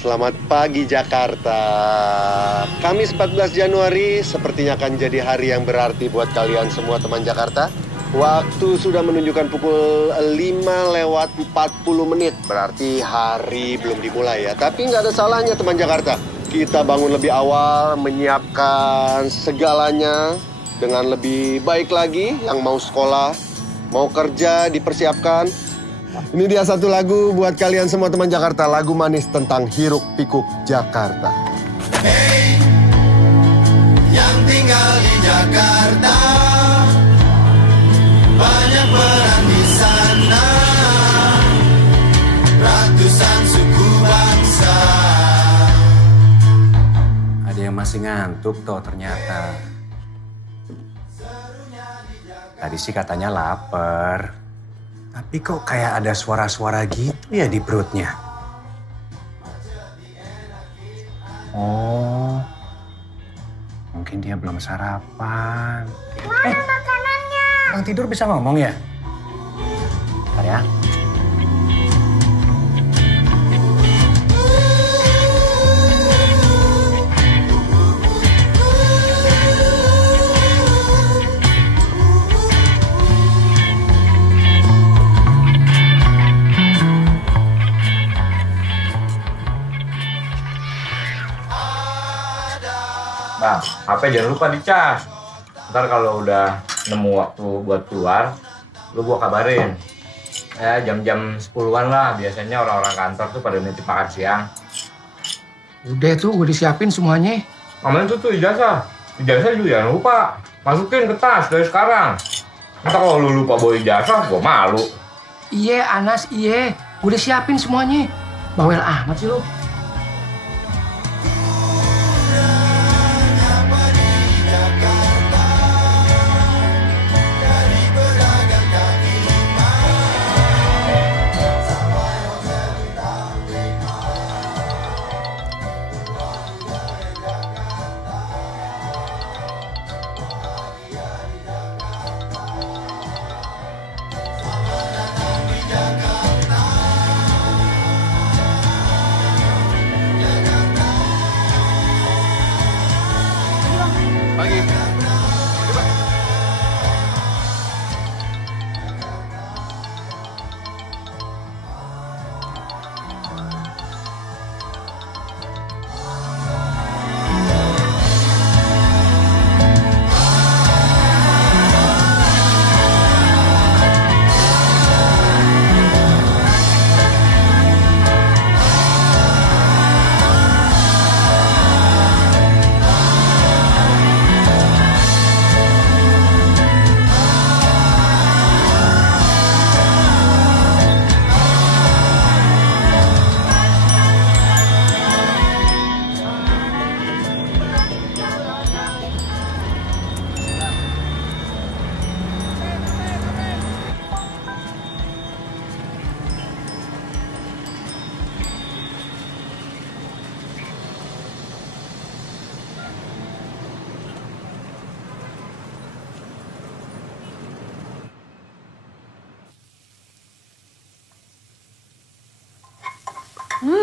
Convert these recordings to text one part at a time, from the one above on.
Selamat pagi Jakarta. Kamis 14 Januari sepertinya akan jadi hari yang berarti buat kalian semua teman Jakarta. Waktu sudah menunjukkan pukul 5:40 menit. Berarti hari belum dimulai ya. Tapi nggak ada salahnya teman Jakarta. Kita bangun lebih awal, menyiapkan segalanya dengan lebih baik lagi. Yang mau sekolah, mau kerja, dipersiapkan. Ini dia satu lagu buat kalian semua teman Jakarta. Lagu manis tentang hiruk pikuk Jakarta. Hey, yang tinggal di Jakarta, banyak peran di sana, ratusan suku bangsa. Ada yang masih ngantuk toh ternyata. Tadi sih katanya lapar. Tapi kok kayak ada suara-suara gitu ya di perutnya. Oh, mungkin dia belum sarapan. Mana makanannya? Orang tidur bisa ngomong ya? Bentar ya. Bang, HP jangan lupa dicas. Ntar kalau udah nemu waktu buat keluar, lu gua kabarin. Ya jam-jam 10-an lah, biasanya orang-orang kantor tuh pada nitip makan siang. Udah tuh, gue disiapin semuanya. Kemarin tuh ijazah. Ijazah juga jangan lupa. Masukin ke tas dari sekarang. Ntar kalau lu lupa bawa ijazah, gua malu. Iya, Anas, iya. Gue udah siapin semuanya. Bawel amat sih lu.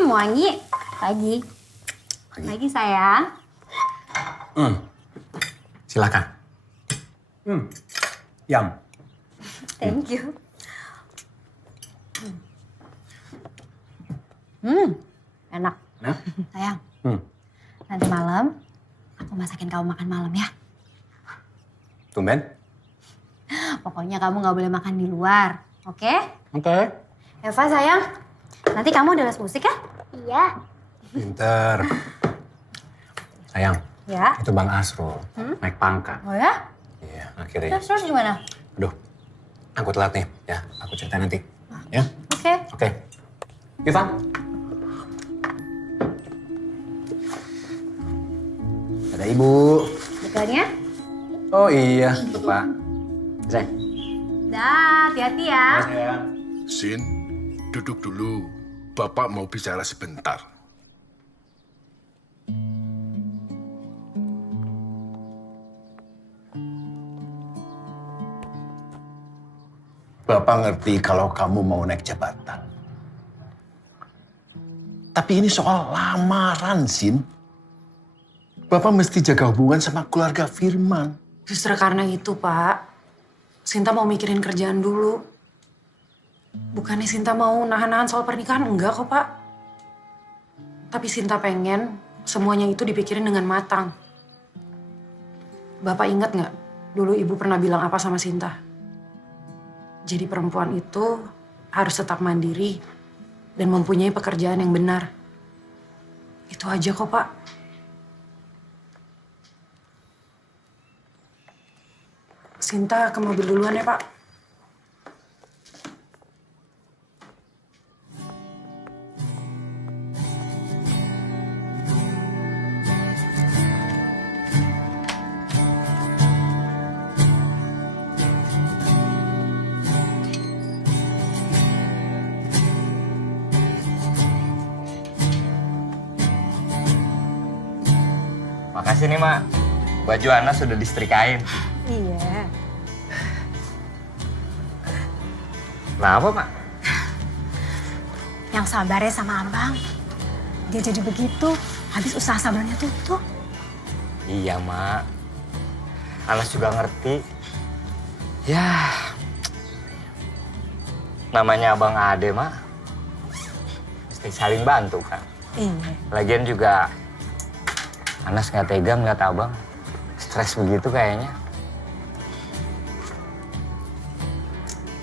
Wangi. Lagi. Lagi sayang. Silakan. Yum. Thank you. Enak. Nah? Sayang. Nanti malam aku masakin kamu makan malam ya. Tumben? Pokoknya kamu nggak boleh makan di luar, oke? Oke. Eva sayang, nanti kamu ada les musik ya? Iya. Pinter. Sayang, Ya. itu Bang Asrul. Naik pangkat. Oh ya? Iya, akhirnya. Terus gimana? Aduh, aku telat nih. Ya, aku cerita nanti. Ya? Oke. Oke. Ivan. Ada Ibu. Bekalnya? Oh iya, lupa. Sayang. Dah, hati-hati ya. Sayang. Sin, duduk dulu. Bapak mau bicara sebentar. Bapak ngerti kalau kamu mau naik jabatan. Tapi ini soal lamaran, Sin. Bapak mesti jaga hubungan sama keluarga Firman. Justru karena itu, Pak. Sinta mau mikirin kerjaan dulu. Bukannya Sinta mau nahan-nahan soal pernikahan, enggak kok, Pak. Tapi Sinta pengen semuanya itu dipikirin dengan matang. Bapak ingat nggak, dulu Ibu pernah bilang apa sama Sinta? Jadi perempuan itu harus tetap mandiri dan mempunyai pekerjaan yang benar. Itu aja kok, Pak. Sinta ke mobil duluan ya, Pak. Makasih nih, Mak. Baju Ana sudah disetrikain. Iya. Kenapa, Mak? Yang sabar ya sama abang. Dia jadi begitu, habis usaha sablonnya tutup. Iya, Mak. Anas juga ngerti. Ya, namanya Abang Ade, Mak. Mesti saling bantu, kan? Iya. Lagian juga Anas nggak tega ngeliat Abang. Stres begitu kayaknya.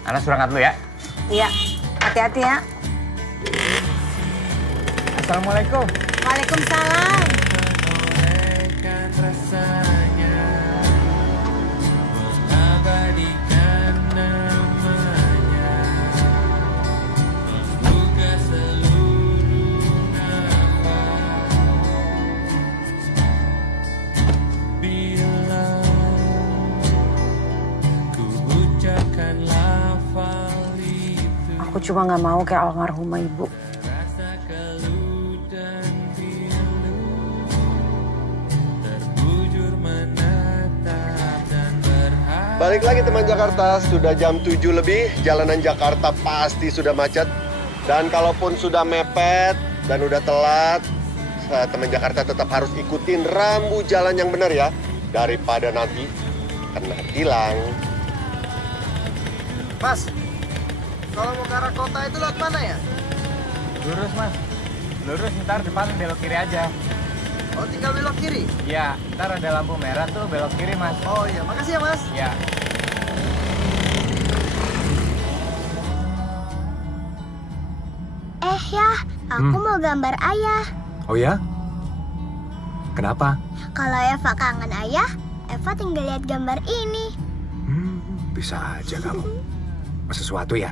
Anas berangkat dulu ya. Iya, hati-hati ya. Assalamualaikum. Waalaikumsalam. Aku cuma nggak mau kayak almarhumah Ibu. Balik lagi teman Jakarta, sudah jam 7 lebih, jalanan Jakarta pasti sudah macet. Dan kalaupun sudah mepet dan udah telat, teman Jakarta tetap harus ikutin rambu jalan yang benar ya. Daripada nanti kena tilang. Mas, kalau mau ke arah kota itu lewat mana ya? Lurus, Mas. Lurus, ntar depan belok kiri aja. Oh, tinggal belok kiri? Iya, ntar ada lampu merah tuh belok kiri, Mas. Oh iya, makasih ya Mas. Iya. Ya, aku mau gambar ayah. Oh ya? Kenapa? Kalau Eva kangen ayah, Eva tinggal lihat gambar ini. Bisa aja kamu. Sesuatu ya?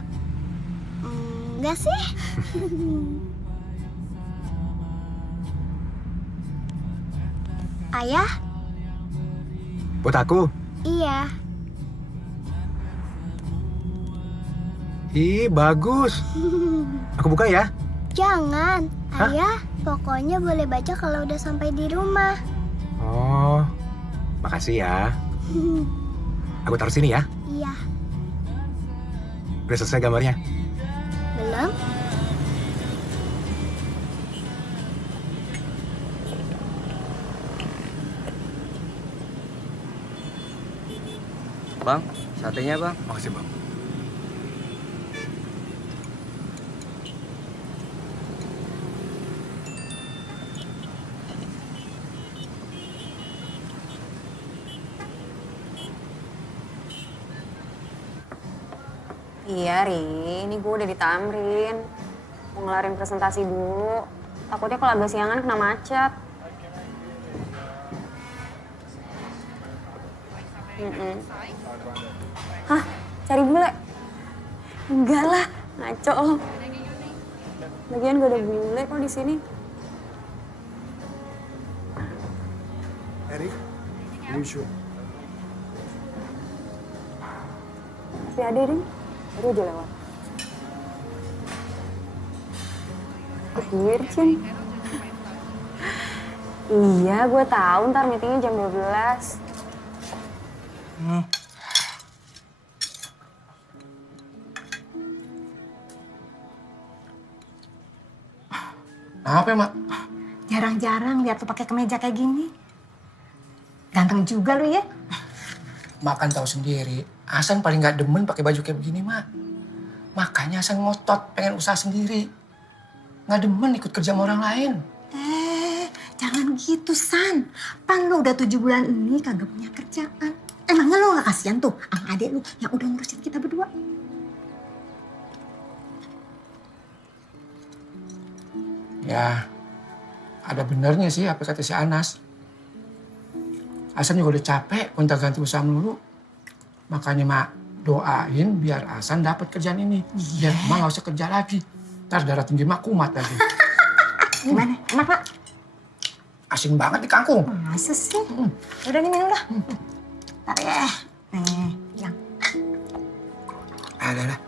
Enggak sih? Ayah? Buat aku? Iya. Ih, bagus. Aku buka ya? Jangan. Hah? Ayah, pokoknya boleh baca kalau udah sampai di rumah. Oh, makasih ya. Aku taruh sini ya. Iya. Udah selesai gambarnya? Belum? Bang, satenya, Bang. Makasih, Bang. Iya, Ri. Ini gue udah ditamrin. Mau ngelarin presentasi dulu. Takutnya kalau agak siangan kena macet. Hah? Cari bule? Enggak lah, ngaco lo. Lagian gak ada bule kok di sini. Erik, ini show. Tapi ada, Rin. Baru aja lewat. Wircin. Iya, gue tahu ntar meetingnya jam 12. Apa, Mak? Jarang-jarang lihat lu pakai kemeja kayak gini. Ganteng juga lu ya. Mak kan tahu sendiri, Hasan paling gak demen pakai baju kayak begini, Mak. Makanya Hasan ngotot pengen usaha sendiri. Gak demen ikut kerja sama orang lain. Jangan gitu, San. Pan lu udah 7 bulan ini kagak punya kerjaan. Emangnya lu gak kasihan tuh sama adik lu yang udah ngurusin kita berdua? Ya, ada benernya sih apa kata si Anas. Hasan juga udah capek gonta-ganti usaha melulu. Makanya Mak doain biar Hasan dapat kerjaan ini. Biar Mak gak usah kerja lagi. Ntar darah tinggi Mak kumat lagi. Gimana? Enak, Pak? Asin banget di kangkung. Masa sih? Udah nih minum dah. Ntar ya. Nih, yang. Ada.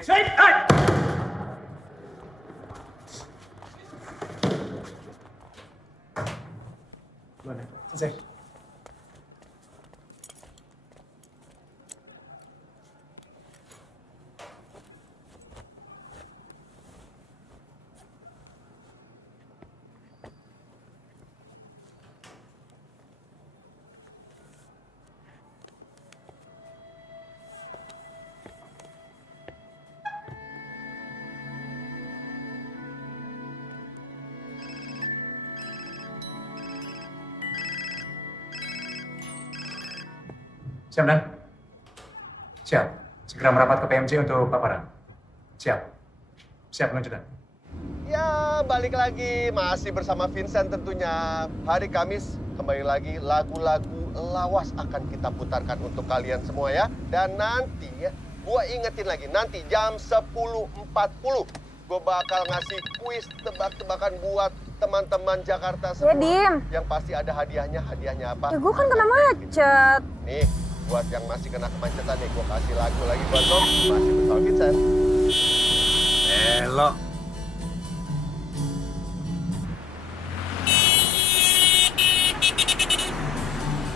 Selesai. Siap, Dan? Siap. Segera merapat ke PMC untuk paparan. Siap. Siap, lanjutan. Ya, balik lagi. Masih bersama Vincent tentunya. Hari Kamis, kembali lagi lagu-lagu lawas akan kita putarkan untuk kalian semua ya. Dan nanti ya, gua ingetin lagi. Nanti jam 10.40, gua bakal ngasih kuis tebak-tebakan buat teman-teman Jakarta semua. Ya, Dim. Yang pasti ada hadiahnya. Hadiahnya apa? Ya gue kan kena macet. Nih, buat yang masih kena kemacetan nih, gua kasih lagu lagi buat lo. Masih bersama Vincent. Belok.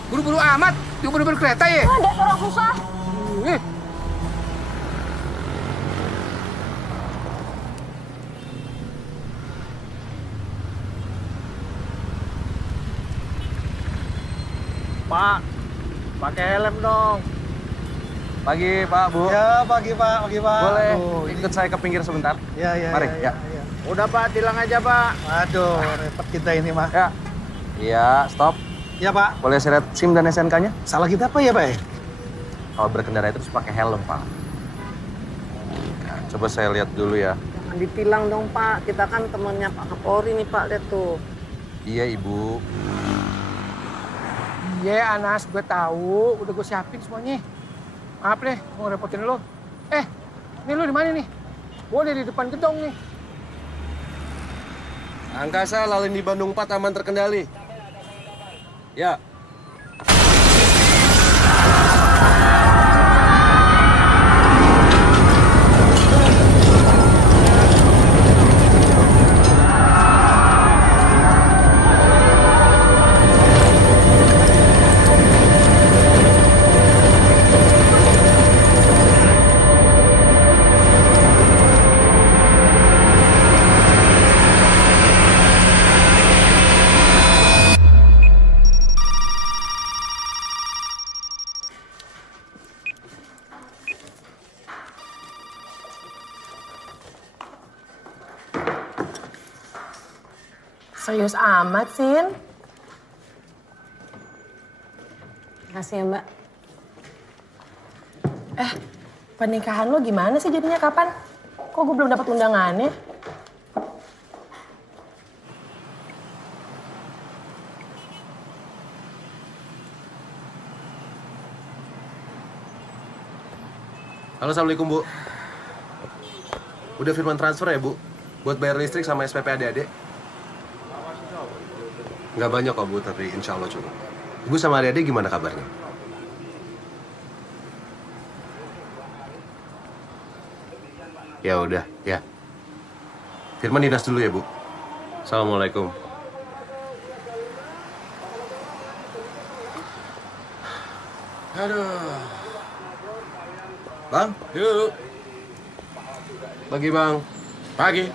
Buru-buru amat, diuber-uber kereta ya? Ada orang susah. Pak, pakai helm dong. Pagi, Pak, Bu. Ya, pagi Pak. Boleh Aduh, ikut saya ke pinggir sebentar? Ya. Mari, ya. Udah Pak, tilang aja Pak. Aduh, repot kita ini Pak. Ya. Iya, stop. Ya Pak. Boleh seret SIM dan SNK-nya? Salah kita apa ya Pak? Kalau berkendara itu harus pakai helm, Pak. Nah, coba saya lihat dulu ya. Jangan ditilang dong Pak. Kita kan temannya Pak Kapolri nih Pak, lihat tuh. Iya, Ibu. Iya, Anas, gue tahu. Udah gue siapin semuanya. Maaf deh, mau repotin lo. Ini lo di mana nih? Gue udah di depan gedung nih. Angkasa lalin di Bandung 4 aman terkendali. Ya. Serius amat, Sin. Makasih ya, Mbak. Pernikahan lo gimana sih jadinya kapan? Kok gue belum dapat undangannya? Halo, Assalamualaikum, Bu. Udah Firman transfer ya, Bu? Buat bayar listrik sama SPP adik-adik? Nggak banyak kok, Bu, tapi insya Allah cukup. Ibu sama adik-adik gimana kabarnya? Ya udah, ya. Firman dinas dulu ya, Bu. Assalamualaikum. Aduh. Bang? Yuk. Pagi, Bang. Pagi.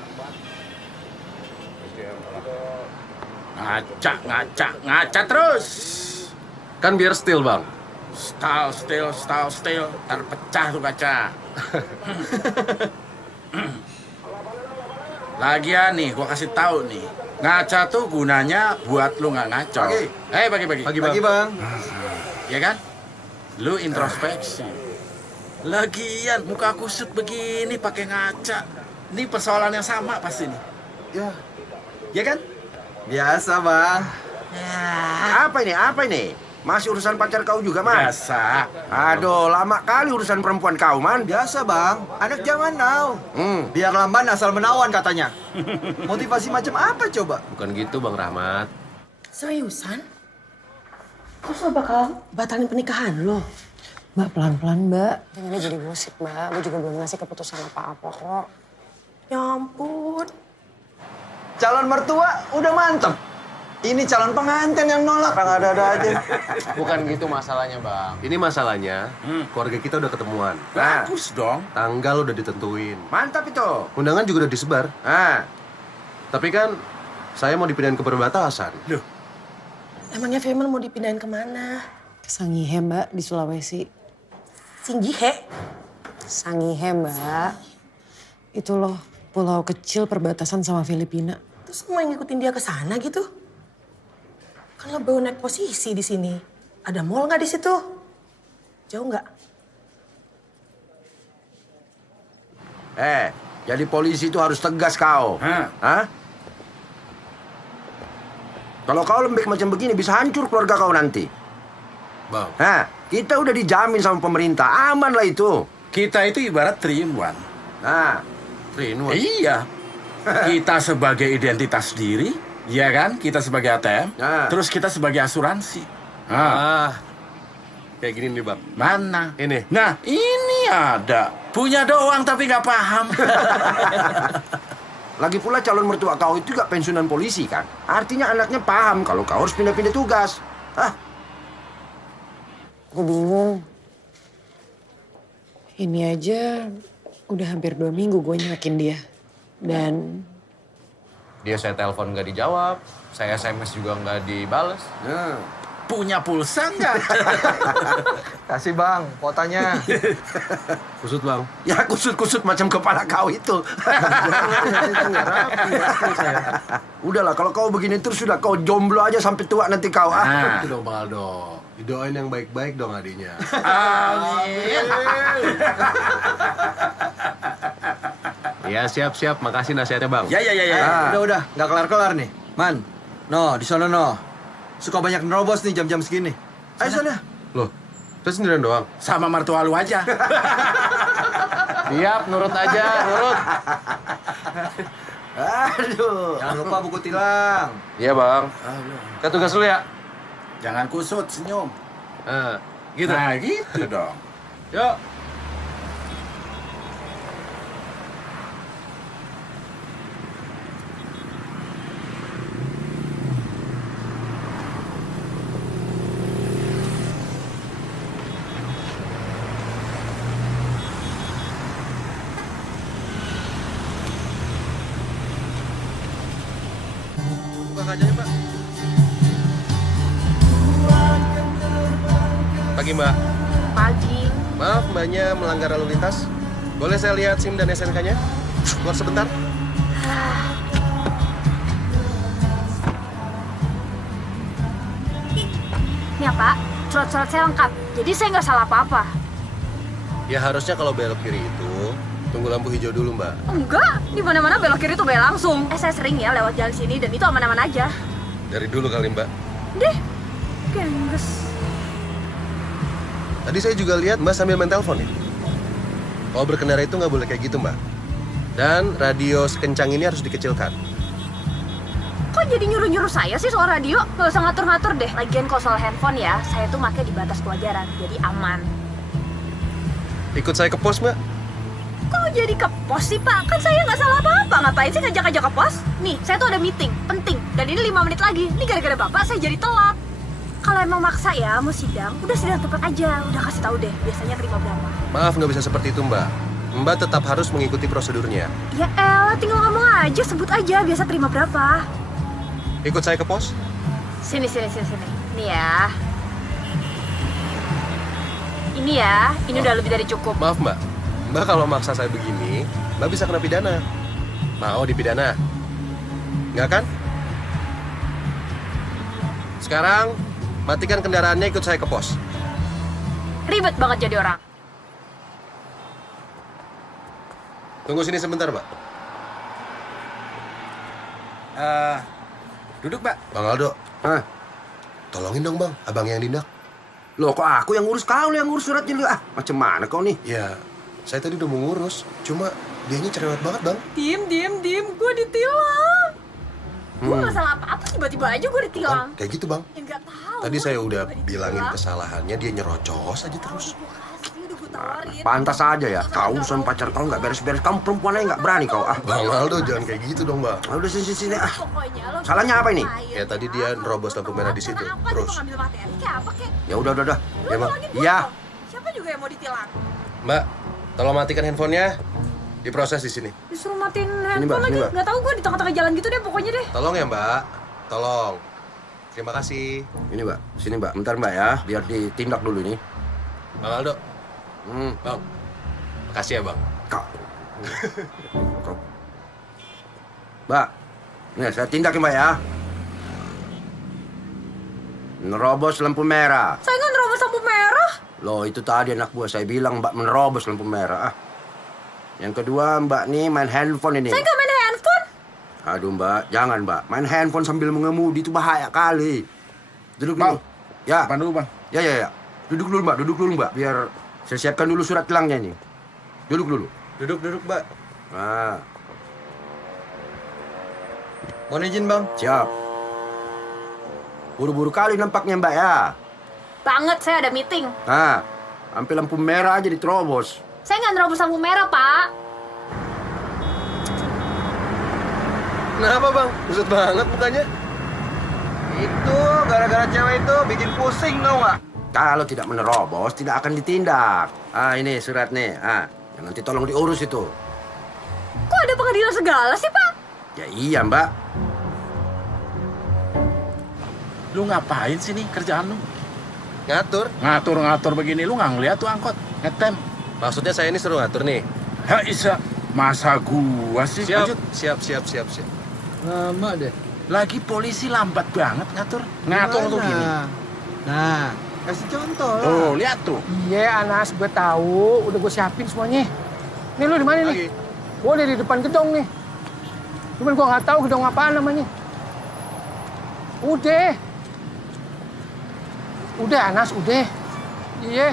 Ngaca terus. Kan biar still, Bang. Style. Terpecah tuh kaca. Lagian nih, gua kasih tahu nih. Ngaca tuh gunanya buat lu nggak ngaco. Pagi. Pagi. Pagi, Bang. Ya kan? Lu introspeksi. Lagian muka kusut begini pakai ngaca. Ini persoalan yang sama pasti nih. Ya kan? Biasa, Bang. Apa ini? Masih urusan pacar kau juga, Man? Biasa. Aduh, lama kali urusan perempuan kau, Man. Biasa, Bang. Anak zaman now. Biar lamban asal menawan katanya. Motivasi macam apa coba? Bukan gitu, Bang Rahmat. Seriusan? Terus lo bakal batalin pernikahan lo? Mbak, pelan-pelan, Mbak. Jangan jadi gosip, Mbak. Gue juga belum ngasih keputusan apa-apa kok. Ya ampun. Calon mertua udah mantep. Ini calon pengantin yang nolak. Ada-ada aja. Bukan gitu masalahnya, Bang. Ini masalahnya, keluarga kita udah ketemuan. Bagus dong. Tanggal udah ditentuin. Mantap itu. Undangan juga udah disebar. Tapi kan, saya mau dipindahin ke perbatasan. Loh, emangnya Firman mau dipindahin kemana? Ke Sangihe, Mbak, di Sulawesi. Singgihe? Sangihe, Mbak. Itu loh, pulau kecil perbatasan sama Filipina. Terus mau ngikutin dia ke sana gitu? Kan lo baru naik posisi di sini. Ada mall nggak di situ? Jauh nggak? Jadi polisi itu harus tegas kau. Hah? Kalau kau lembek macam begini bisa hancur keluarga kau nanti. Bang. Kita udah dijamin sama pemerintah, aman lah itu. Kita itu ibarat 3-in-1. Iya. Kita sebagai identitas diri, ya kan? Kita sebagai ATM, terus kita sebagai asuransi. Kayak gini nih, Bang. Mana? Ini. Nah, ini ada. Punya doang tapi nggak paham. Lagi pula calon mertua kau itu gak pensiunan polisi kan? Artinya anaknya paham kalau kau harus pindah-pindah tugas. Gue bingung. Ini aja udah hampir 2 minggu gue nyuekin dia. Dan Dia saya telepon nggak dijawab, saya SMS juga nggak dibales. Punya pulsa nggak? Kasih, Bang, kuotanya. Kusut, Bang. Ya kusut-kusut macam kepala kau itu. Udahlah, kalau kau begini terus sudah kau jomblo aja sampai tua nanti kau. Itu dong, Bang Aldo. Didoain yang baik-baik dong adiknya. Amin. Ya, siap-siap. Makasih nasihatnya, Bang. Ya. Udah. Nggak kelar-kelar nih. Man, di sono suka banyak nerobos nih jam-jam segini. Ayo sana. Loh, saya sendirian doang. Sama mertua lu aja. Siap, nurut aja, nurut. Aduh. Jangan lupa buku tilang. Iya, Bang. Kita tugas dulu ya. Jangan kusut, senyum. Gitu. Nah, gitu dong. Yuk. Buka kacanya, Pak. Pagi, Mbak. Pagi. Maaf, Mbaknya melanggar lalu lintas. Boleh saya lihat SIM dan SNK-nya? Keluar sebentar. Nih ya, Pak, surat-surat saya lengkap. Jadi saya nggak salah apa-apa. Ya harusnya kalau belok kiri itu tunggu lampu hijau dulu, Mbak. Enggak, di mana-mana belok kiri tuh belok langsung. Saya sering ya lewat jalan sini dan itu aman-aman aja. Dari dulu kali, Mbak. Deh, gengges. Tadi saya juga lihat Mbak sambil main telepon ya. Kalau berkendara itu nggak boleh kayak gitu, Mbak. Dan radio sekencang ini harus dikecilkan. Kok jadi nyuruh-nyuruh saya sih soal radio? Gak usah ngatur-ngatur deh. Lagian kalau soal handphone ya, saya tuh pakai di batas kewajaran, jadi aman. Ikut saya ke pos, Mbak. Kok jadi ke pos sih, Pak? Kan saya nggak salah apa-apa. Ngapain sih ngajak-ngajak ke pos? Nih, saya tuh ada meeting penting. Dan ini 5 menit lagi. Ini gara-gara Bapak saya jadi telat. Kalau emang maksa ya mau sidang, udah sidang tempat aja. Udah kasih tahu deh, biasanya terima berapa. Maaf, nggak bisa seperti itu, Mbak. Mbak tetap harus mengikuti prosedurnya. Ya elah, tinggal ngomong aja, sebut aja biasa terima berapa. Ikut saya ke pos. Sini. Nih ya. Ini ya, ini udah lebih dari cukup. Maaf, Mbak. Mbak kalau maksa saya begini, Mbak bisa kena pidana. Mau dipidana? Nggak kan? Sekarang, matikan kendaraannya, ikut saya ke pos. Ribet banget jadi orang. Tunggu sini sebentar, Mbak. Duduk, Mbak. Bang Aldo. Hah? Tolongin dong, Bang. Abang yang dindak. Loh, kok aku yang ngurus, kau yang ngurus suratnya lu? Ah, macam mana kau nih? Ya, saya tadi udah mau ngurus. Cuma dianya cerewet banget, Bang. Diem. Gue ditilang. Gue gak salah apa-apa, tiba-tiba aja gue ditilang. Kayak gitu, Bang. Ya nggak tahu. Tadi saya udah Tiba-tiba bilangin ditilang. kesalahannya, dia nyerocos aja terus. Udah gue tawarin. Pantas aja ya, kau urusan pacar kau nggak beres-beres. Kamu perempuan aja nggak berani kau. Ah, Bang Aldo, jangan kayak gitu dong, Bang. udah sini. Ah, Pokoknya lo salahnya apa ini? Ya tadi dia nerobos lampu merah di situ. Apa Terus, dia mau ngambil materi kayak apa kek? Ya udah. Lu Ya, Bang. tolongin gua Iya. dong. Siapa juga yang mau ditilang? Mbak, tolong matikan handphonenya. Diproses di sini. Disuruh matiin Mbak, handphone lagi. sini, Mbak. Gak tahu gue di tengah-tengah jalan gitu deh pokoknya deh. Tolong ya, Mbak. Tolong. Terima kasih. Ini, Mbak. Sini, Mbak. Bentar, Mbak ya. Biar ditindak dulu ini. Bang Aldo. Bang. Makasih ya, Bang. Kak. Kau. Mbak. Nih, saya tindak ya, Mbak ya. Nerobos lampu merah. Saya nggak nerobos lampu merah. Loh, itu tadi anak buah saya bilang Mbak menerobos lampu merah. Ah. Yang kedua, Mbak nih main handphone ini. Saya nggak main handphone. Aduh, Mbak. Jangan, Mbak. Main handphone sambil mengemudi itu bahaya kali. Duduk dulu. Ya. Depan dulu, Bang. Ya. Duduk dulu, Mbak. Biar saya siapkan dulu surat tilangnya ini. Duduk dulu. Duduk, Mbak. Nah, Mohon izin, Bang. siap. Buru-buru kali nampaknya, Mbak ya. Banget, saya ada meeting. Nah, sampai lampu merah aja diterobos. Saya nggak nerobos lampu merah, Pak. Kenapa, Bang? Kusut banget mukanya. Itu gara-gara cewek itu bikin pusing, tau nggak? Kalau tidak menerobos, tidak akan ditindak. Ah, ini surat nih. Ah, ya nanti tolong diurus itu. Kok ada pengadilan segala sih, Pak? Ya iya, Mbak. Lu ngapain sih nih kerjaan lu? Ngatur. Ngatur-ngatur begini lu nggak ngeliat tuh angkot ngetem. Maksudnya saya ini suruh ngatur nih. Ya Isa, masa gua sih? Lanjut. Siap. Lama deh. Lagi polisi lambat banget ngatur. Ngatur tuh gini. Nah, kasih contoh lah. Tuh, lihat tuh. Iya, Anas, gue tahu. Udah gue siapin semuanya. Nih, lu di mana nih? Gue udah di depan gedung nih. Cuman gue nggak tahu gedung apaan namanya. Udah, Anas, udah. Iya.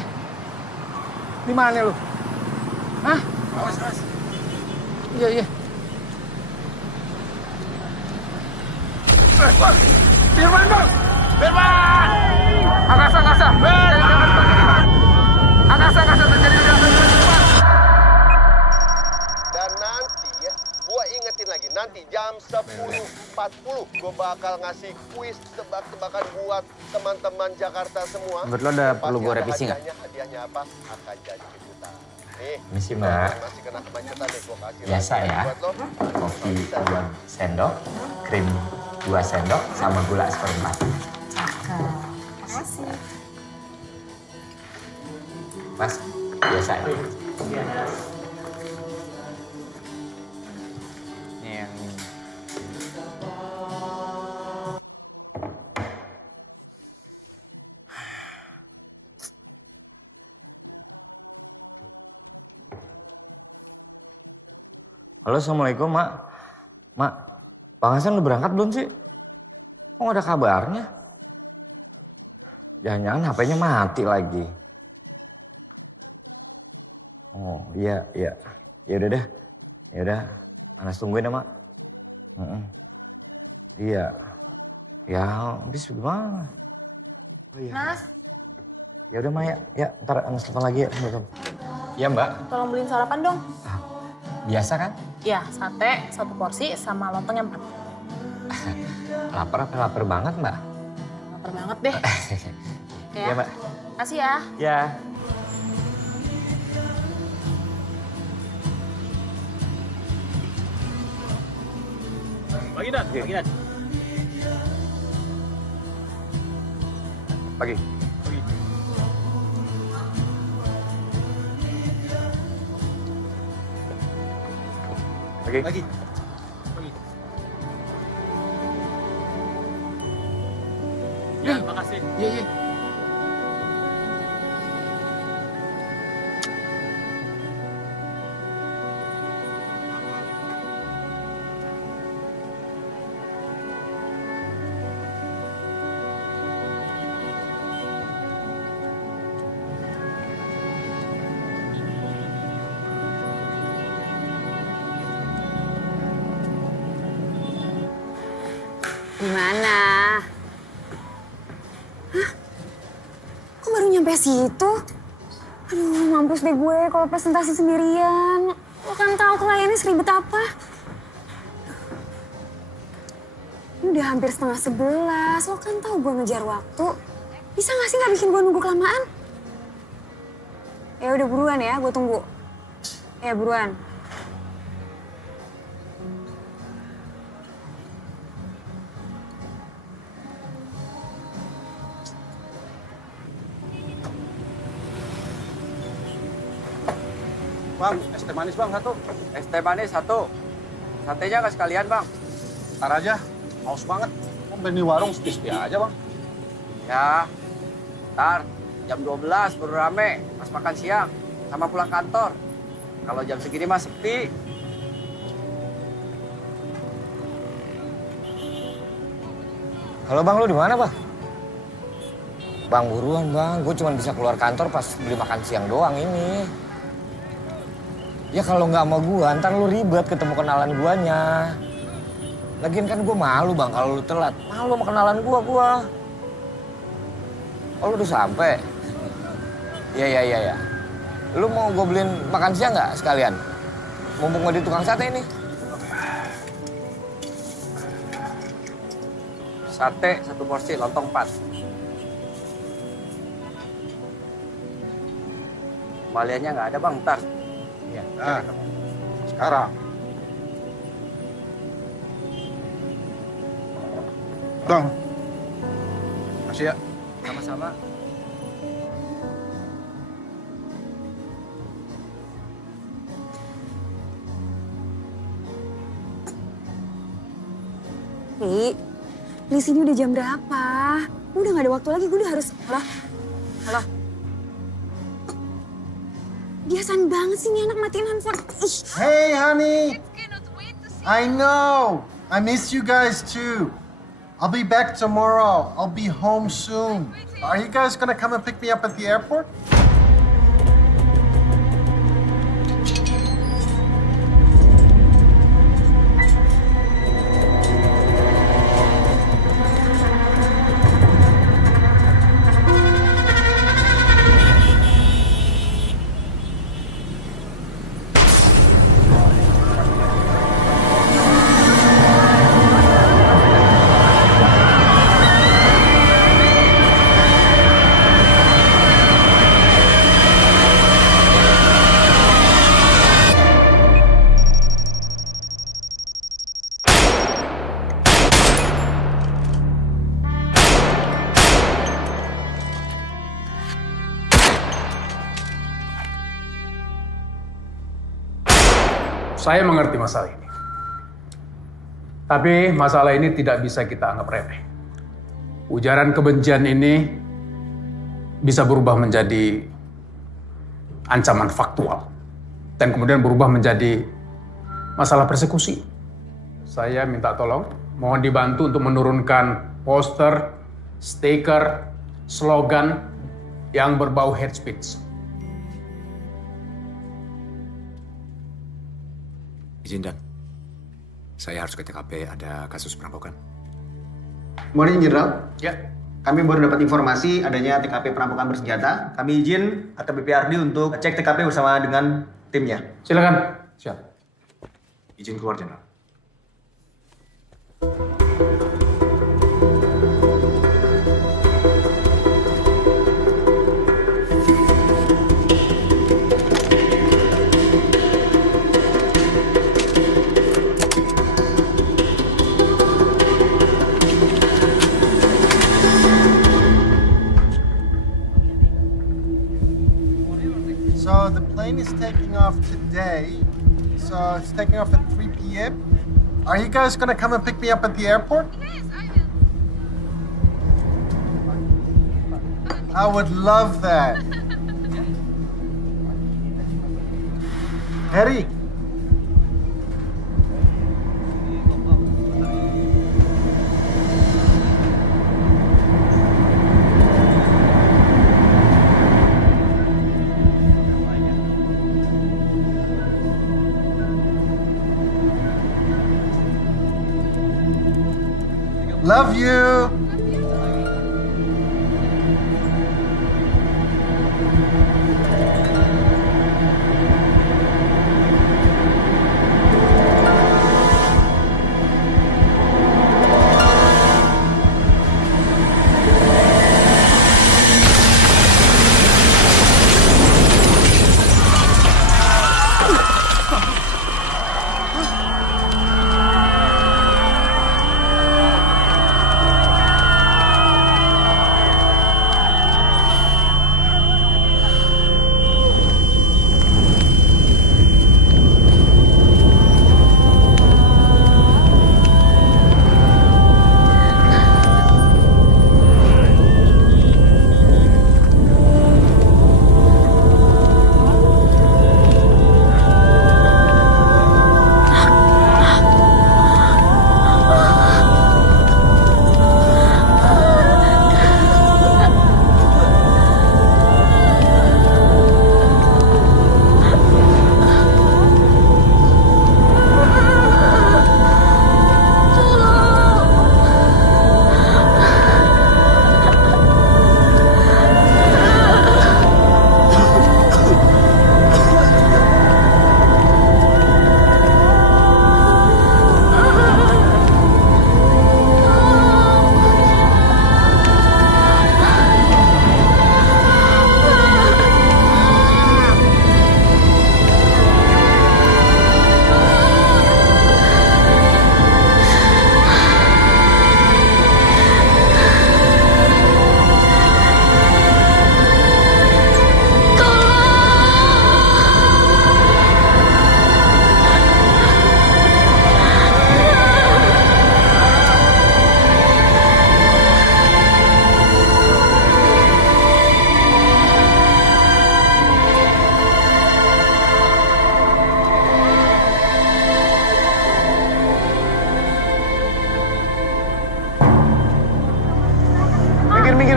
Di mana lu? Hah? Awas. Iya. Firman, Bang! Firman! Angkasa. Angkasa terjadi Dan nanti ya, gua ingetin lagi, nanti jam 10.40 gua bakal ngasih kuis tebak-tebakan buat teman-teman Jakarta semua. Menurut lo ada perlu gua revisi nggak? Hadiahnya apa? Akan jadi kejutan. Nih, Misi, Mbak. masih kena kemacetan nih, gua kasih Biasa lagi ya. buat lo. Kopi 2 sendok, krim 2 sendok, sama gula 1/4. Makasih. Mas, biasa ya? Ini yang Halo, Assalamualaikum, Mak. Mak, Bang Hasan udah berangkat belum sih? Kok nggak ada kabarnya? Jangan-jangan HP-nya mati lagi. Oh, iya. Ya udah deh. Ya udah, Anas tungguin ya, Mak. Iya. Ya, habis gimana? Oh iya. Mas, Ya udah, Mak, ya. Ntar Anas telepon lagi ya. Iya, Mbak. tolong beliin sarapan dong. Biasa kan? Ya, sate 1 porsi sama lontong yang 4. Lapar apa lapar banget, Mbak? Lapar lapar banget deh. Iya, Mbak. Makasih ya. Ya. Pagi, Dan. Pagi, Dan. Pagi. Pagi. Pagi. Ya, makasih. Iya, iya. Gimana? Hah? Kok baru nyampe situ? Aduh, mampus deh gue kalau presentasi sendirian. Lo kan tahu kliennya seribet apa. Ini udah hampir 10:30. Lo kan tahu gue ngejar waktu. Bisa nggak sih nggak bikin gue nunggu kelamaan? Ya udah buruan ya, gue tunggu. Ya buruan. Bang, es teh manis bang satu. Es teh manis satu. Satenya nggak sekalian bang. Ntar aja, haus banget. Mau beli warung sepi-sepi aja bang. Ya, ntar jam 12 baru rame. Pas makan siang sama pulang kantor. Kalau jam segini mah sepi. Halo Bang, lu di mana, Bang? Bang, buruan, Bang. Gue cuma bisa keluar kantor pas beli makan siang doang ini. Ya kalau nggak sama gue, ntar lu ribet ketemu kenalan guanya. Lagian kan gue malu, Bang, kalau lu telat. Malu sama kenalan gue. Oh, lu udah sampai? Iya. Lu mau gue beliin makan siang nggak sekalian? Mumpung gue di tukang sate ini. Sate 1 porsi, lontong 4. Kembaliannya nggak ada bang, ntar. Iya. Nah, sekarang. Bang. Makasih ya. Sama-sama. Di sini udah jam berapa? Udah gak ada waktu lagi, gue udah harus... Halo? Biasaan banget sih nih anak matiin handphone. Ih. Hey, honey. I know. I miss you guys too. I'll be back tomorrow. I'll be home soon. Are you guys gonna come and pick me up at the airport? Saya mengerti masalah ini. Tapi masalah ini tidak bisa kita anggap remeh. Ujaran kebencian ini bisa berubah menjadi ancaman faktual. Dan kemudian berubah menjadi masalah persekusi. Saya minta tolong, mohon dibantu untuk menurunkan poster, stiker, slogan yang berbau hate speech. Izin Dan, saya harus ke TKP, ada kasus perampokan. Morning, Jenderal. Ya. Kami baru dapat informasi adanya TKP perampokan bersenjata. Kami izin atau BPRD untuk cek TKP bersama dengan timnya. Silakan. Siap. Izin keluar, Jenderal. So the plane is taking off today. So it's taking off at 3 p.m. Are you guys gonna come and pick me up at the airport? Yes, I will. I would love that. Harry. Love you.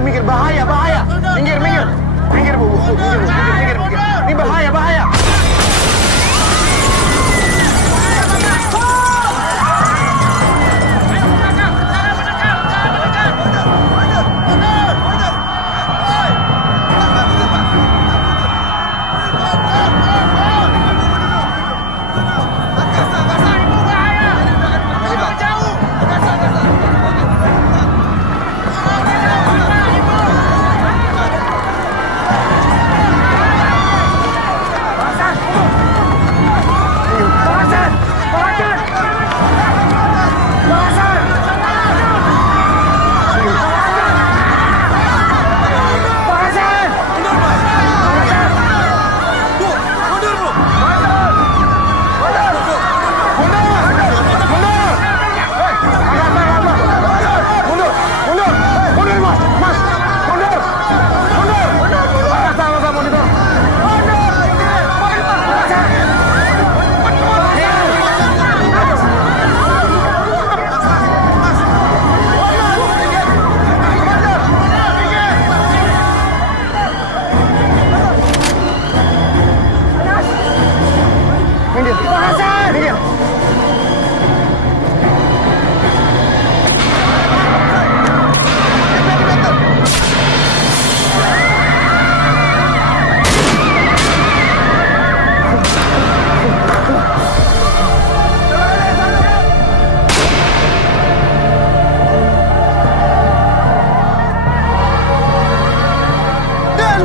Minggir, bahaya. Minggir, Bu. Minggir. Ini bahaya.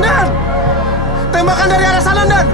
Dan! Tembakan dari arah sana, Dan!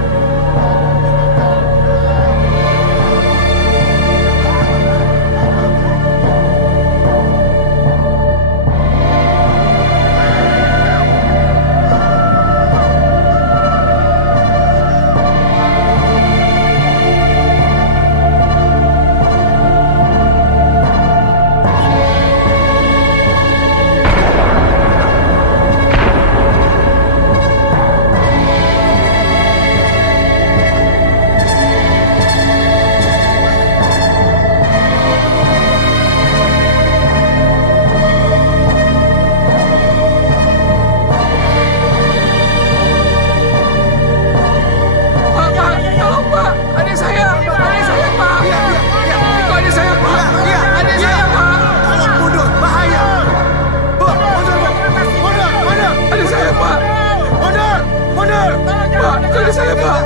Pak.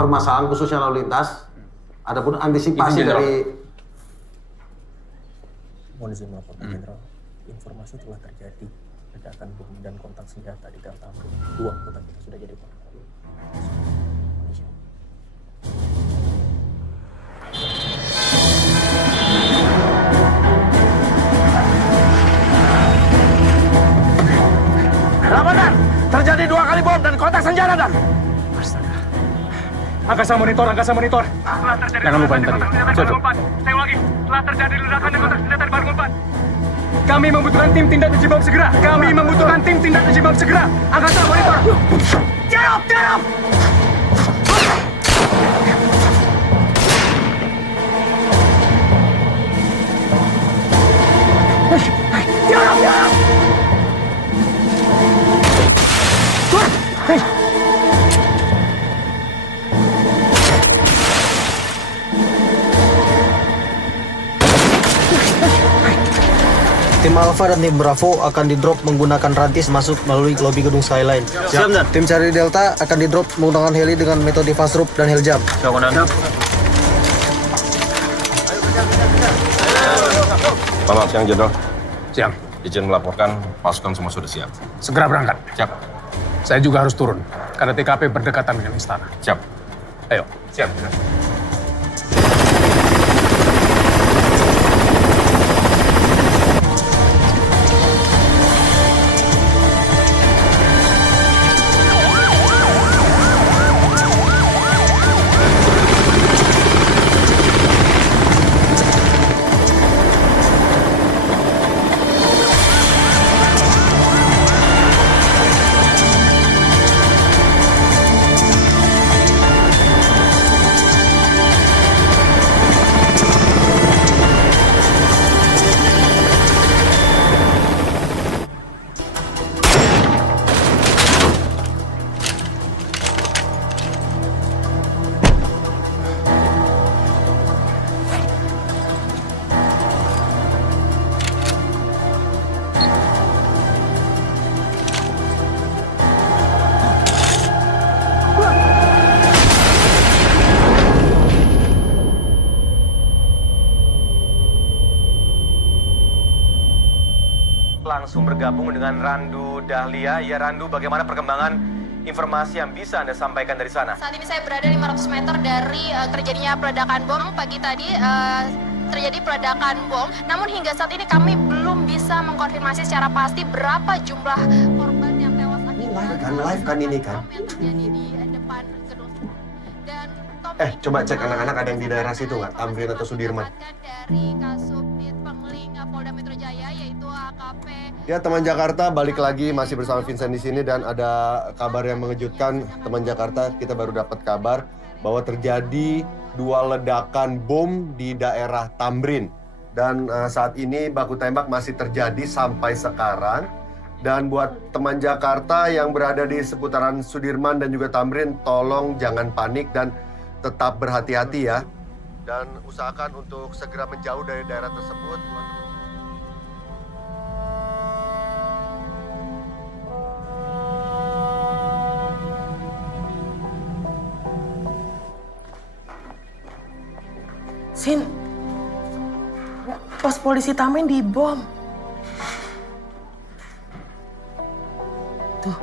Permasalahan khususnya lalu lintas, adapun antisipasi Izin, Jenderal. dari Mohon izin melaporkan Jenderal, informasi telah terjadi ledakan bom dan kontak senjata di Gang Tamrin. 2 anggota kita sudah jadi korban. Laporan, terjadi 2 kali bom dan kontak senjata, Dan. Astaga. Angkasa monitor. Jangan lupain tadi. Saya ulangi, telah terjadi ledakan dan kontak senjata di Barung 4. Kami membutuhkan tim tindak uji bom segera. Angkasa monitor. Tiarap! tim Alpha dan tim Bravo akan di-drop menggunakan rantis masuk melalui lobi gedung Skyline. Siap, Dan. Tim cari Delta akan di-drop menggunakan heli dengan metode fast drop dan hell jump. Siap, Komandan. Selamat siang, Jenderal. Siang. Izin melaporkan, pasukan semua sudah siap. Segera berangkat. Siap. Saya juga harus turun, karena TKP berdekatan dengan istana. Siap. Ayo. Siap. Langsung bergabung dengan Randu Dahlia. Ya Randu, bagaimana perkembangan informasi yang bisa Anda sampaikan dari sana? Saat ini saya berada 500 meter dari terjadinya peledakan bom. Pagi tadi terjadi peledakan bom, namun hingga saat ini kami belum bisa mengkonfirmasi secara pasti berapa jumlah korban yang tewas akibat Live kan ini kan? yang terjadi di depan gedung. Dan Coba cek anak-anak ada yang di daerah situ nggak? Tamrin atau Sudirman? dari Kasubdit Pengling Polda Metro Jaya yaitu AKP. Ya teman Jakarta, balik lagi masih bersama Vincent di sini dan ada kabar yang mengejutkan teman Jakarta. Kita baru dapat kabar bahwa terjadi 2 ledakan bom di daerah Tamrin dan saat ini baku tembak masih terjadi sampai sekarang. Dan buat teman Jakarta yang berada di seputaran Sudirman dan juga Tamrin, tolong jangan panik dan tetap berhati-hati ya. Dan usahakan untuk segera menjauh dari daerah tersebut. Sin, pos polisi Tamrin dibom. Tuh.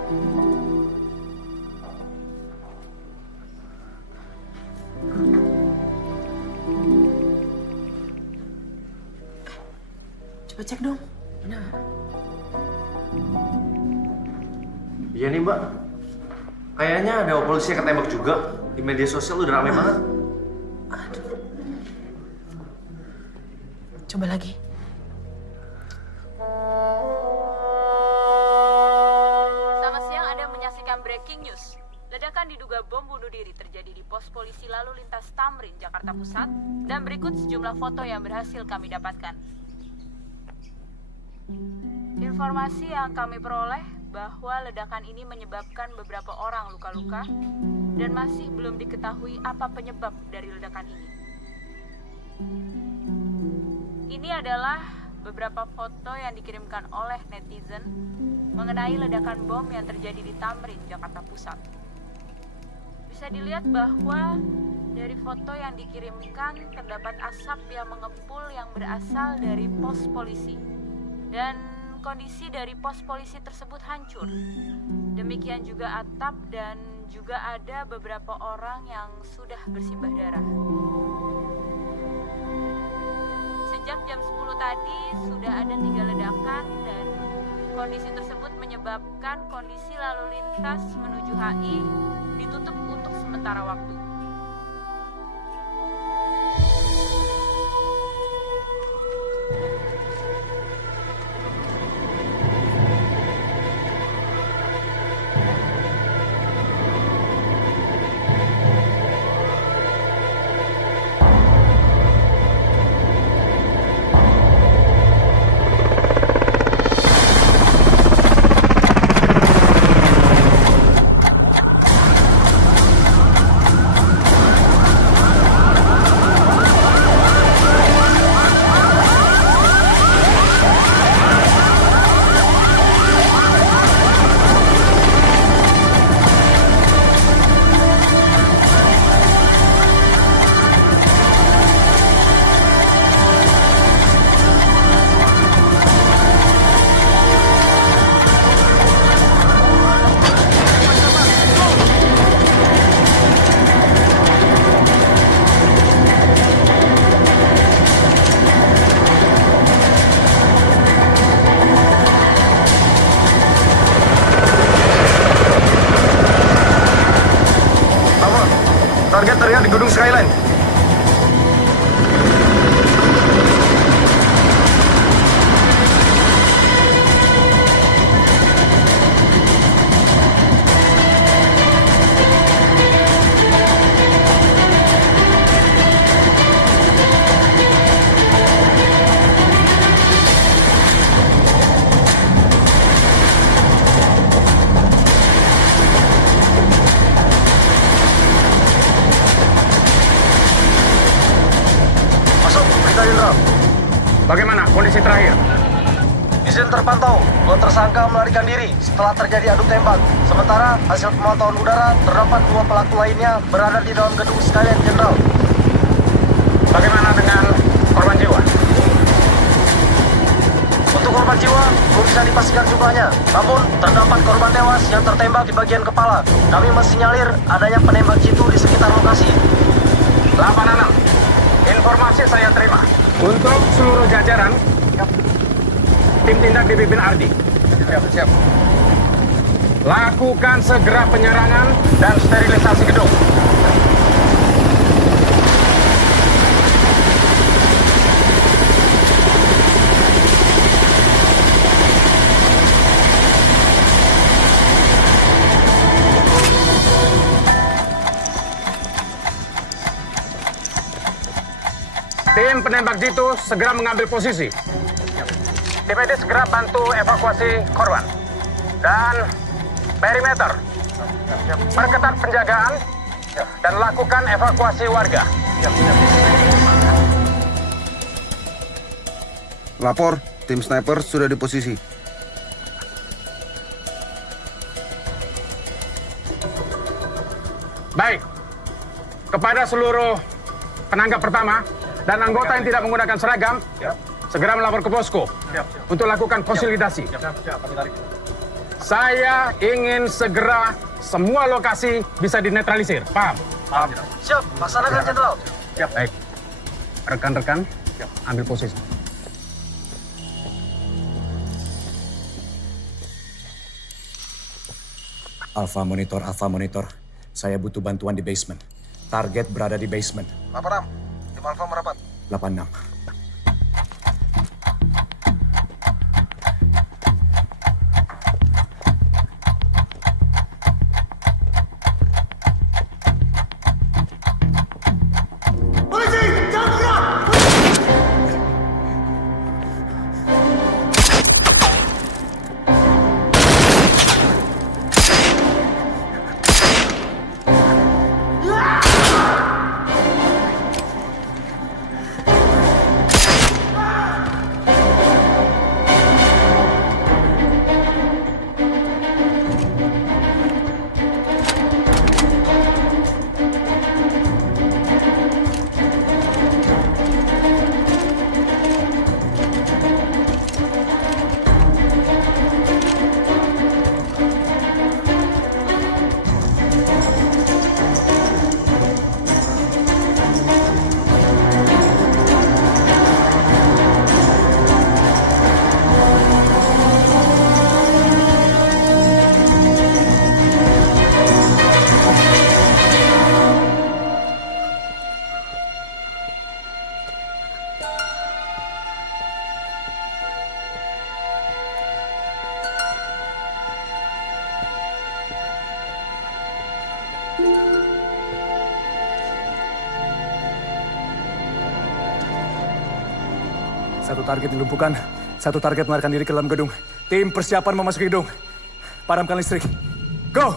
Coba cek dong. Benar. Iya nih Mbak, kayaknya ada polisi yang ketembak juga. Di media sosial udah rame banget. Coba lagi. Selamat siang, Anda menyaksikan Breaking News. Ledakan diduga bom bunuh diri terjadi di pos polisi lalu lintas Tamrin, Jakarta Pusat. Dan berikut sejumlah foto yang berhasil kami dapatkan. Informasi yang kami peroleh bahwa ledakan ini menyebabkan beberapa orang luka-luka dan masih belum diketahui apa penyebab dari ledakan ini. Ini adalah beberapa foto yang dikirimkan oleh netizen mengenai ledakan bom yang terjadi di Tamrin, Jakarta Pusat. Bisa dilihat bahwa dari foto yang dikirimkan terdapat asap yang mengepul yang berasal dari pos polisi. Dan kondisi dari pos polisi tersebut hancur. Demikian juga atap dan juga ada beberapa orang yang sudah bersimbah darah. Sejak jam 10 tadi sudah ada 3 ledakan dan kondisi tersebut menyebabkan kondisi lalu lintas menuju HI ditutup untuk sementara waktu. Target terlihat di Gedung Skyline. Bagaimana kondisi terakhir? Izin terpantau, 2 tersangka melarikan diri setelah terjadi adu tembak. Sementara hasil pemantauan udara terdapat 2 pelaku lainnya berada di dalam gedung Skyline General. Bagaimana dengan korban jiwa? Untuk korban jiwa belum bisa dipastikan jumlahnya, namun terdapat korban tewas yang tertembak di bagian kepala. Kami mensinyalir adanya penembak jitu di sekitar lokasi. 86. Informasi saya terima. Untuk seluruh jajaran, tim tindak dipimpin Ardi. Siap. Lakukan segera penyerangan dan sterilisasi gedung. Tim penembak jitu segera mengambil posisi. DPD segera bantu evakuasi korban. Dan perimeter. Perketat penjagaan dan lakukan evakuasi warga. Lapor, tim sniper sudah di posisi. Baik. Kepada seluruh penanggap pertama dan anggota yang tidak menggunakan seragam, segera melapor ke posko untuk lakukan konsolidasi. Saya ingin segera semua lokasi bisa dinetralisir. Paham? Paham. Siap, laksanakan Jenderal. Baik. Rekan-rekan, ambil posisi. Alpha Monitor. Saya butuh bantuan di basement. Target berada di basement. Laporan, tim Alpha merapat. 86. Satu target dilumpuhkan, satu target melarikan diri ke dalam gedung. Tim persiapan memasuki gedung. Padamkan listrik. Go!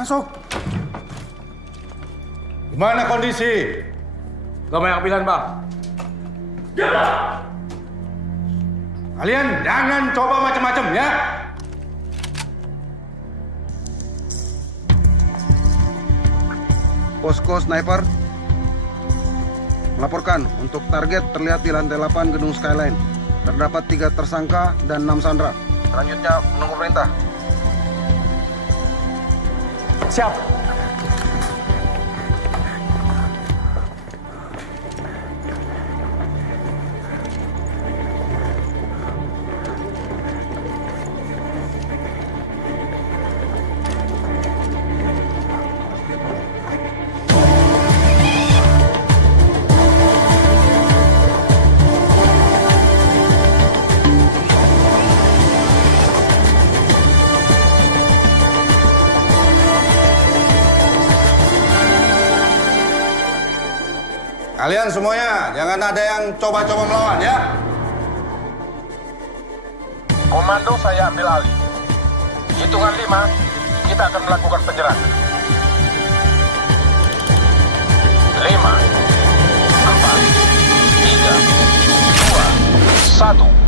masuk. Gimana kondisi? Gak banyak pilihan, Bang. Kalian jangan coba macam-macam ya. Posko sniper melaporkan untuk target terlihat di lantai 8 gedung Skyline. Terdapat 3 tersangka dan 6 sandera. Selanjutnya menunggu perintah. Siap. Kalian semuanya jangan ada yang coba-coba melawan ya. Komando saya ambil alih. Hitungan 5, kita akan melakukan penyerangan. 5, 4, 3, 2, 1.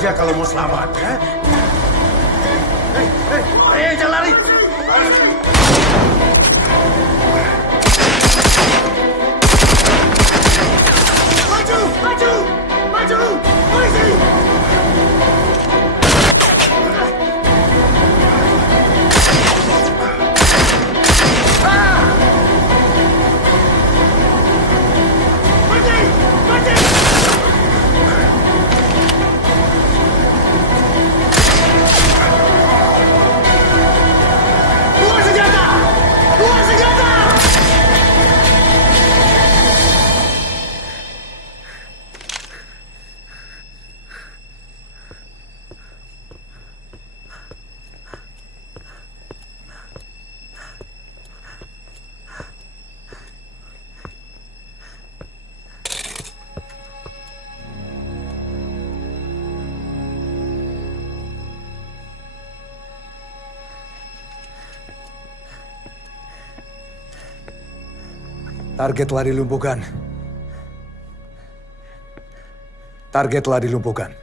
Aja kalau mau selamat ya. Hei, jangan lari. Maju, maju, maju, polisi. Target telah dilumpuhkan. Target telah dilumpuhkan.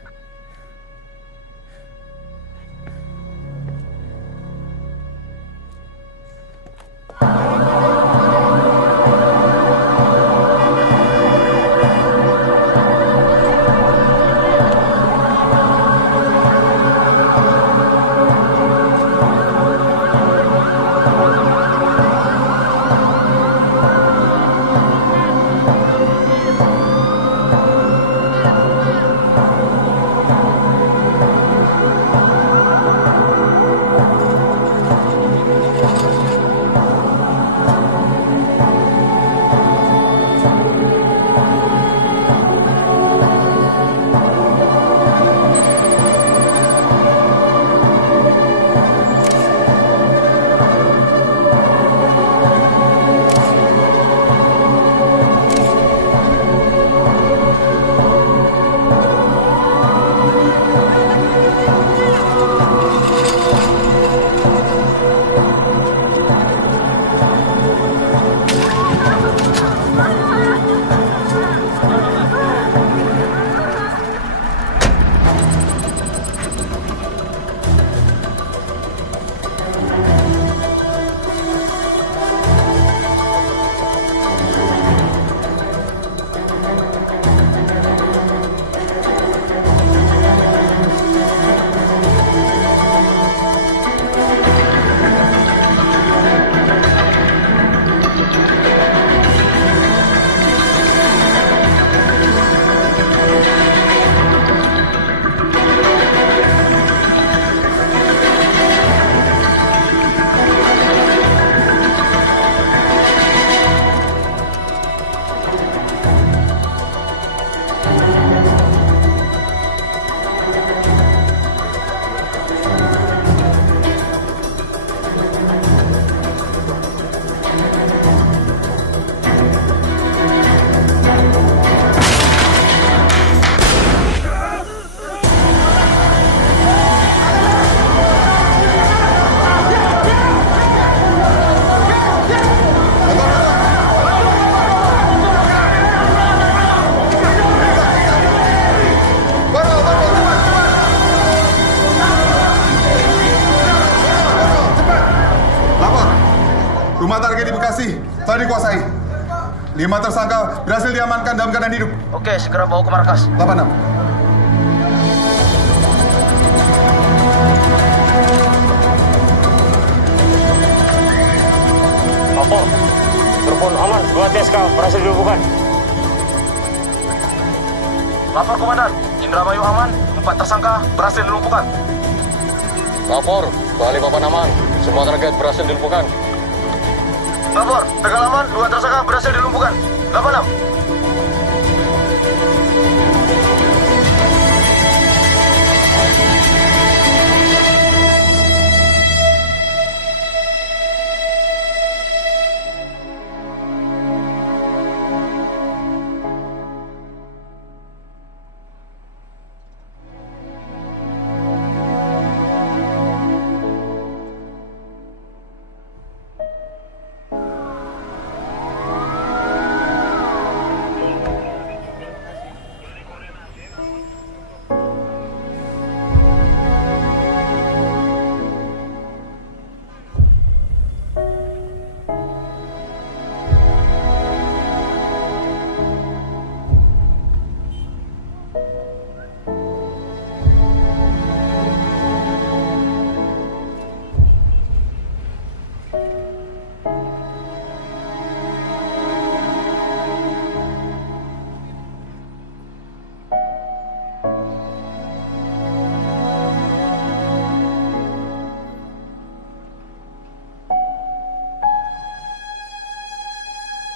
sudah dikuasai. 5 tersangka berhasil diamankan dalam keadaan hidup. Oke, segera bawa ke markas. 86. Lapor, telepon aman, 2 TSK berhasil dilumpuhkan. Lapor Komandan, Indramayu aman, 4 tersangka berhasil dilumpuhkan. Lapor, Balikpapan aman, semua target berhasil dilumpuhkan. Lapor, Tegal aman, 2 tersangka berhasil dilumpuhkan. 86.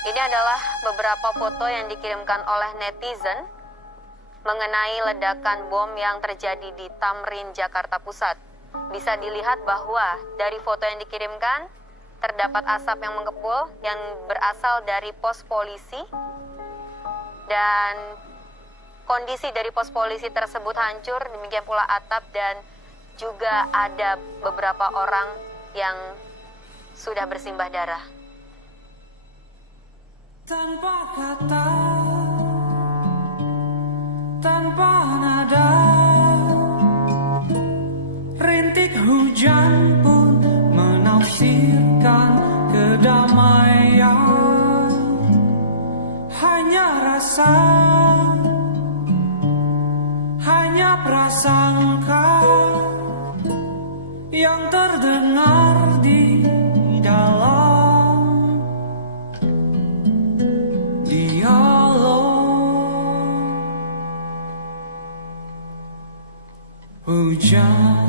Ini adalah beberapa foto yang dikirimkan oleh netizen mengenai ledakan bom yang terjadi di Tamrin, Jakarta Pusat. Bisa dilihat bahwa dari foto yang dikirimkan terdapat asap yang mengepul yang berasal dari pos polisi, dan kondisi dari pos polisi tersebut hancur, demikian pula atap, dan juga ada beberapa orang yang sudah bersimbah darah. Tanpa kata, tanpa nada, rintik hujan pun menafsirkan kedamaian. Hanya rasa, hanya prasangka yang terdengar di dalam hujan.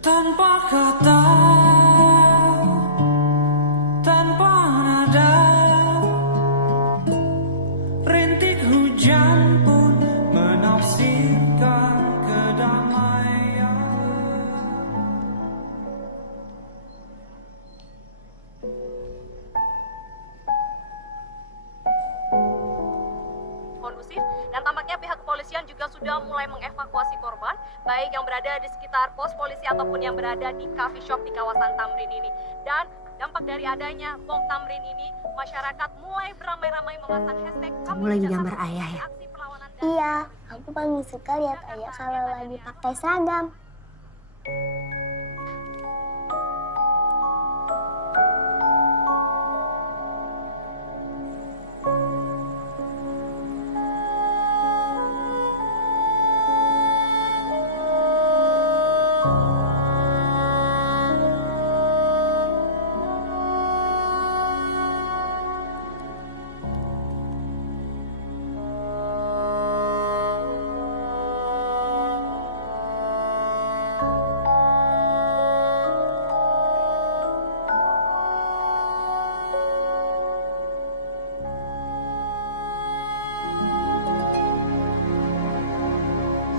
Tanpa kata, tanpa nada, rintik hujan pun menafsirkan kedamaian. Kondusif, dan tampaknya pihak kepolisian juga sudah mulai mengevakuasi korban, baik yang berada di sekitar pos polisi ataupun yang berada di coffee shop di kawasan Tamrin ini. Dan dampak dari adanya bom Tamrin ini, masyarakat mulai beramai-ramai memasang hashtag Kamu lagi gambar ayah ya? Iya, aku paling suka lihat ayah kalau lagi pakai seragam.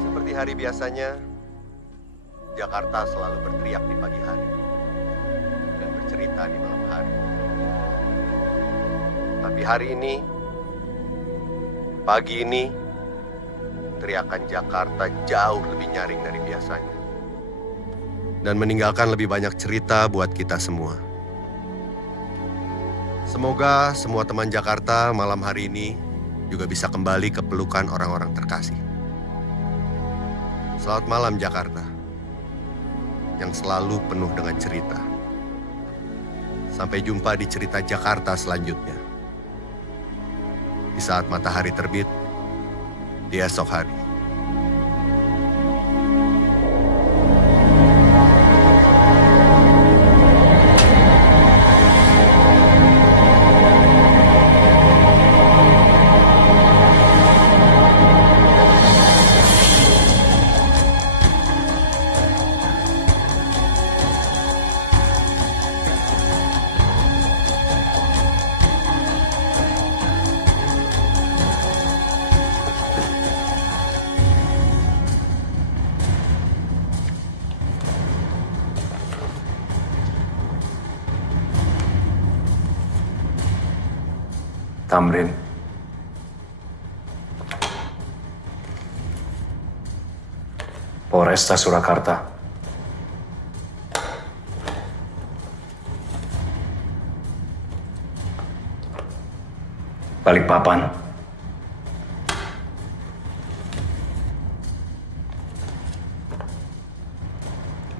Seperti hari biasanya, Jakarta selalu berteriak di pagi hari dan bercerita di malam hari. Tapi hari ini, pagi ini, teriakan Jakarta jauh lebih nyaring dari biasanya. Dan meninggalkan lebih banyak cerita buat kita semua. Semoga semua teman Jakarta malam hari ini juga bisa kembali ke pelukan orang-orang terkasih. Selamat malam Jakarta, yang selalu penuh dengan cerita. Sampai jumpa di cerita Jakarta selanjutnya. Di saat matahari terbit, di esok hari. Tamrin. Polresta Surakarta. Balikpapan.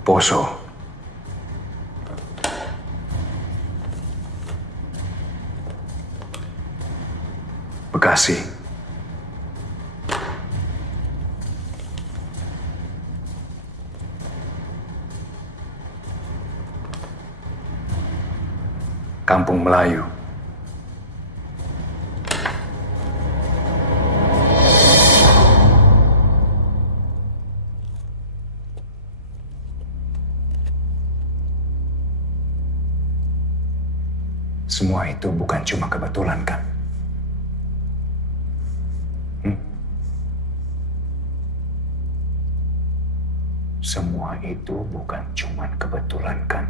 Poso. Bekasi. Kampung Melayu. Semua itu bukan cuma kebetulan, kan? Semua itu bukan cuma kebetulan, kan?